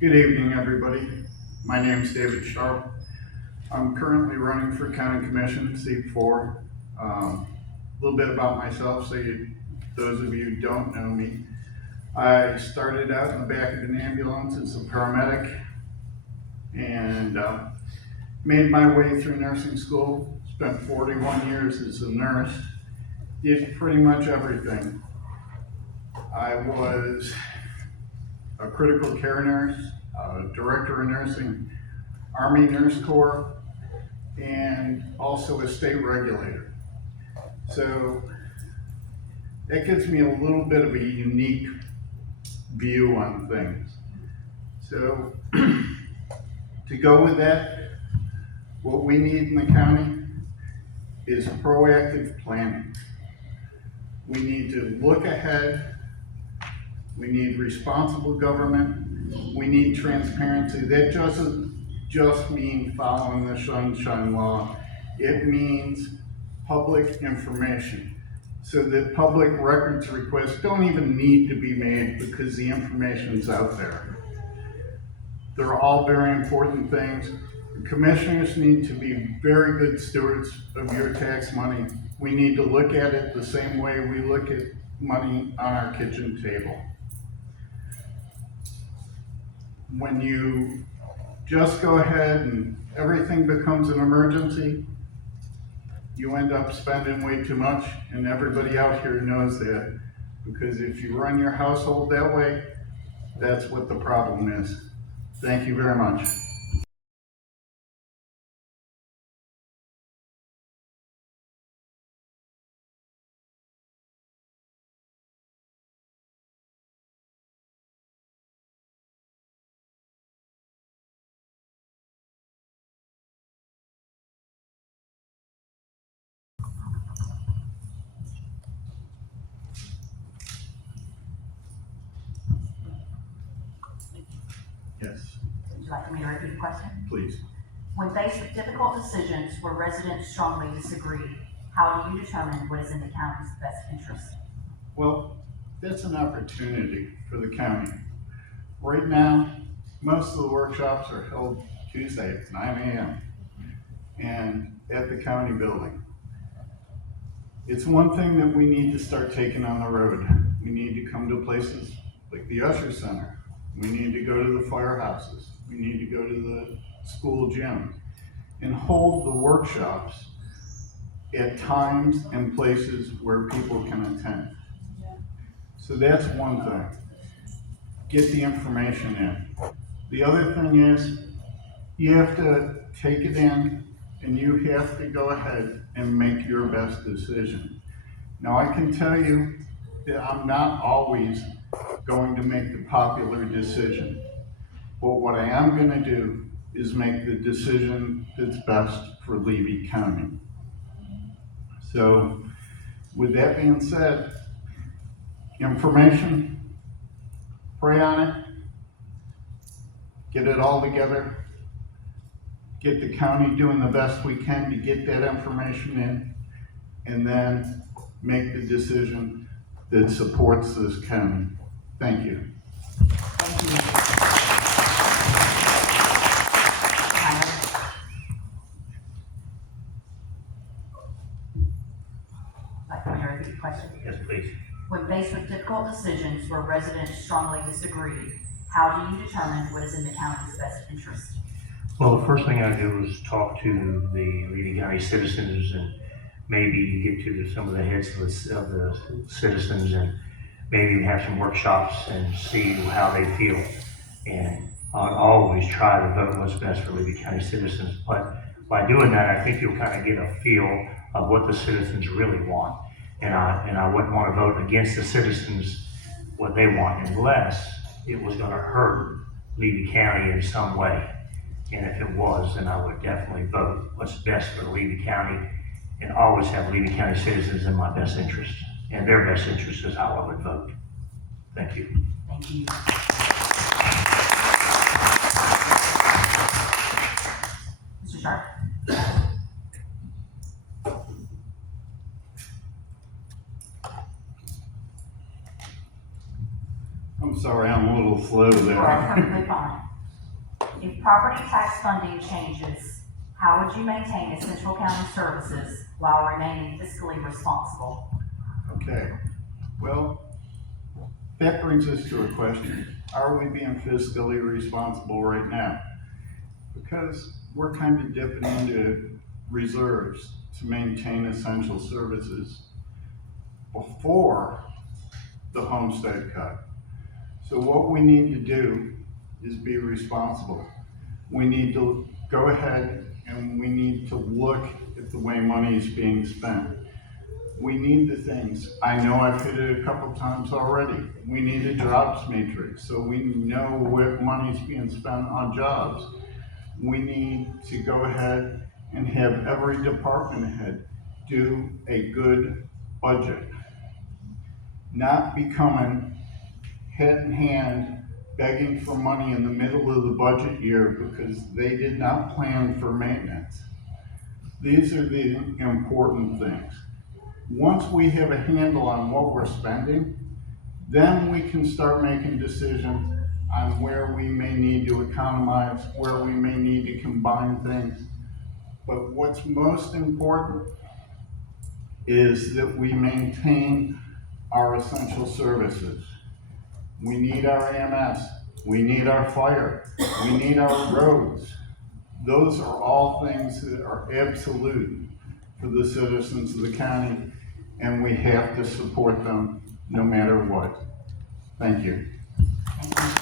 Good evening, everybody. My name is David Sharp. I'm currently running for County Commission, seat 4. A little bit about myself, those of you who don't know me. I started out in the back of an ambulance as a paramedic and made my way through nursing school. Spent 41 years as a nurse. Did pretty much everything. I was a critical care nurse, a director of nursing, Army Nurse Corps, and also a state regulator. So that gives me a little bit of a unique view on things. So to go with that, what we need in the county is proactive planning. We need to look ahead. We need responsible government. We need transparency. That doesn't just mean following the Sunshine Law. It means public information so that public records requests don't even need to be made because the information's out there. They're all very important things. The commissioners need to be very good stewards of your tax money. We need to look at it the same way we look at money on our kitchen table. When you just go ahead and everything becomes an emergency, you end up spending way too much, and everybody out here knows that. Because if you run your household that way, that's what the problem is. Thank you very much. Yes, Would you like me to repeat the question? please. When faced with difficult decisions where residents strongly disagree, how do you determine what is in the county's best interest? Well, that's an opportunity for the county. Right now, most of the workshops are held Tuesday at 9 a.m. and at the county building. It's one thing that we need to start taking on the road. We need to come to places like the Usher Center. We need to go to the firehouses. We need to go to the school gym and hold the workshops at times and places where people can attend. So that's one thing. Get the information in. The other thing is you have to take it in and you have to go ahead and make your best decision. Now I can tell you that I'm not always going to make the popular decision, but what I am going to do is make the decision that's best for Levy County. So with that being said, information, pray on it, get it all together, get the county doing the best we can to get that information in, and then make the decision that supports this county. Thank you. Thank you. Like me to repeat the question? Yes, please. When faced with difficult decisions where residents strongly disagree, how do you determine what is in the county's best interest? Well, the first thing I do is talk to the Levy County citizens and maybe get to some of the heads of the citizens and maybe have some workshops and see how they feel. And I'll always try to vote what's best for Levy County citizens. But by doing that, I think you'll kind of get a feel of what the citizens really want. And I wouldn't want to vote against the citizens what they want unless it was going to hurt Levy County in some way. And if it was, then I would definitely vote what's best for Levy County and always have Levy County citizens in my best interest. And their best interest is how I would vote. Thank you. Thank you. Mr. Sharp? I'm sorry, I'm a little slow You are there. perfectly fine. If property tax funding changes, how would you maintain essential county services while remaining fiscally responsible? Okay, well, that brings us to a question. Are we being fiscally responsible right now? Because we're kind of dipping into reserves to maintain essential services before the homestead cut. So what we need to do is be responsible. We need to go ahead and we need to look at the way money is being spent. We need the things. I know I've hit it a couple times already. We need a jobs matrix so we know what money's being spent on jobs. We need to go ahead and have every department head do a good budget. Not becoming head in hand begging for money in the middle of the budget year because they did not plan for maintenance. These are the important things. Once we have a handle on what we're spending, then we can start making decisions on where we may need to economize, where we may need to combine things. But what's most important is that we maintain our essential services. We need our EMS, we need our fire, we need our roads. Those are all things that are absolute for the citizens of the county, and we have to support them no matter what. Thank you. Thank you.